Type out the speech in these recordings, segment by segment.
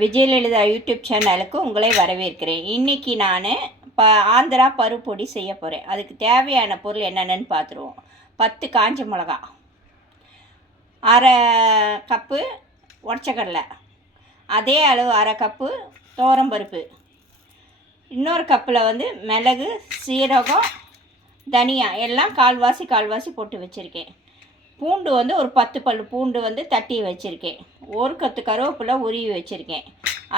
Vijayalalitha YouTube சேனலுக்கு உங்களை வரவேற்கிறேன். இன்றைக்கி நான் ஆந்திரா பருப்பொடி செய்ய போகிறேன். அதுக்கு தேவையான பொருள் என்னென்னு பார்த்துருவோம். 10 காஞ்ச மிளகா, அரை கப்பு உடச்சக்கடலை, அதே அளவு அரை கப்பு துவரம்பருப்பு, இன்னொரு கப்பில் மிளகு, சீரகம், தனியா எல்லாம் கால்வாசி போட்டு வச்சுருக்கேன். பூண்டு ஒரு 10 பல் பூண்டு தட்டி வச்சுருக்கேன். ஒரு கத்து கருவேப்பிலை உருவி வச்சுருக்கேன்.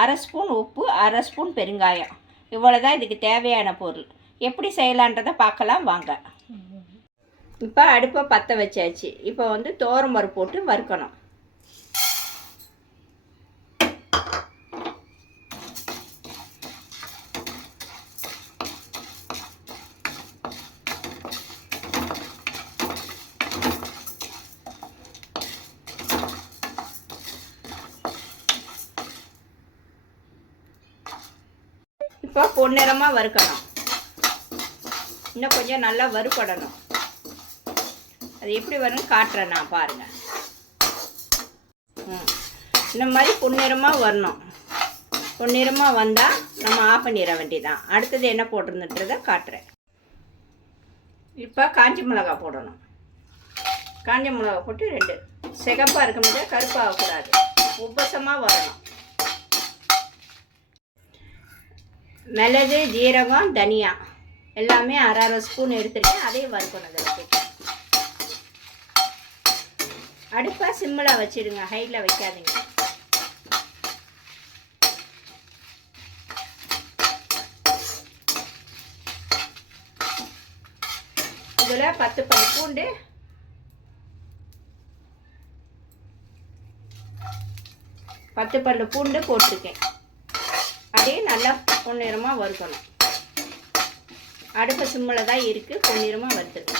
அரை ஸ்பூன் உப்பு, அரை ஸ்பூன் பெருங்காயம். இவ்வளோ தான் இதுக்கு தேவையான பொருள். எப்படி செய்யலான்றதை பார்க்கலாம் வாங்க. இப்போ அடுப்பை பற்ற வச்சாச்சு. இப்போ துவரம்பருப்பு போட்டு வறுக்கணும். இப்போ பொன்னிறமாக வறுக்கணும். இன்னும் கொஞ்சம் நல்லா வறுபடணும். அது எப்படி வரும்னு காட்டுறேன் நான், பாருங்கள். இந்த மாதிரி பொன்னிறமாக வரணும். பொன்னிறமாக வந்தால் நம்ம ஆஃப் பண்ணிட வேண்டியதான். அடுத்தது என்ன போட்டுருந்துன்றதை காட்டுறேன். இப்போ காஞ்ச மிளகா போடணும். காஞ்ச மிளகா போட்டு 2 சிகப்பாக இருக்கும்போது கருப்பாகக்கூடாது, உப்பசமாக வரணும். மிளகு, ஜீரகம், தனியா எல்லாமே அரை ஸ்பூன் எடுத்துருக்கேன். அதையும் வறுக்கணும். அதில் அடுப்பை சிம்மில் வச்சிடுங்க, ஹைட்டில் வைக்காதீங்க. இதில் 10 பல் பூண்டு, 10 பல் பூண்டு போட்டிருக்கேன். அதே நல்லா பொன்னிறமாக வறுக்கணும். அடுப்பு சிம்மில் தான் இருக்குது. பொன்னிறமாக வறுத்துருங்க.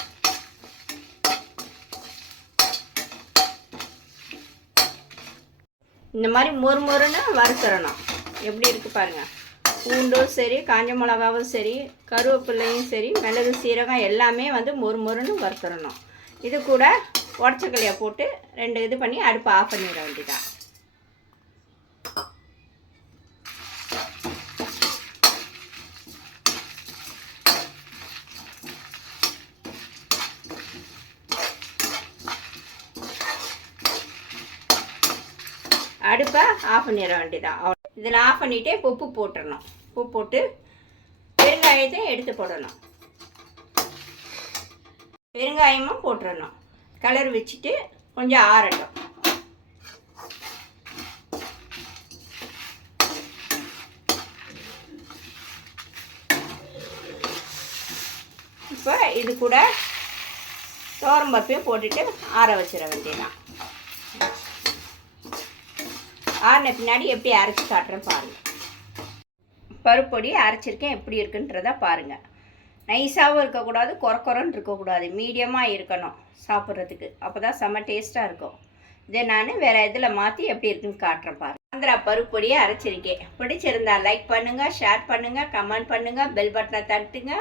இந்த மாதிரி மொறுன்னு வறுத்துறணும். எப்படி இருக்குது பாருங்கள். பூண்டும் சரி, காஞ்ச மிளகாவும் சரி, கருவேப்பிலையும் சரி, மிளகு, சீரகம் எல்லாமே மொறுன்னு வறுத்துறணும். இது கூட உடச்சக்கலையை போட்டு 2 இது பண்ணி அடுப்பை ஆஃப் பண்ணிட வேண்டியதான். அடுப்பை ஆஃப் பண்ணிட வேண்டியதான். இதில் ஆஃப் பண்ணிவிட்டு உப்பு போட்டுடணும். உப்பு போட்டு பெருங்காயத்தை எடுத்து போடணும். பெருங்காயமும் போட்டுடணும். கலர் வச்சுட்டு கொஞ்சம் ஆறட்டும். இப்போ இது கூட துவரம்பருப்பையும் போட்டுட்டு ஆற வச்சிட வேண்டியதான். ஆறின பின்னாடி எப்படி அரைச்சி காட்டுறேன் பாருங்கள். பருப்பொடி அரைச்சிருக்கேன், எப்படி இருக்குன்றதை பாருங்கள். நைஸாகவும் இருக்கக்கூடாது, குறன்னு இருக்கக்கூடாது, மீடியமாக இருக்கணும் சாப்பிட்றதுக்கு. அப்போ தான் செம்ம டேஸ்ட்டாக இருக்கும். இதை நான் வேறு இதில் மாற்றி எப்படி இருக்குன்னு காட்டுறேன் பாருங்கள். ஆந்திரா பருப்பொடியை அரைச்சிருக்கேன். பிடிச்சிருந்தா லைக் பண்ணுங்கள், ஷேர் பண்ணுங்கள், கமெண்ட் பண்ணுங்கள், பெல் பட்டனை தட்டுங்க,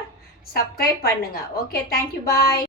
சப்ஸ்கிரைப் பண்ணுங்கள். ஓகே, தேங்க்யூ, பாய்.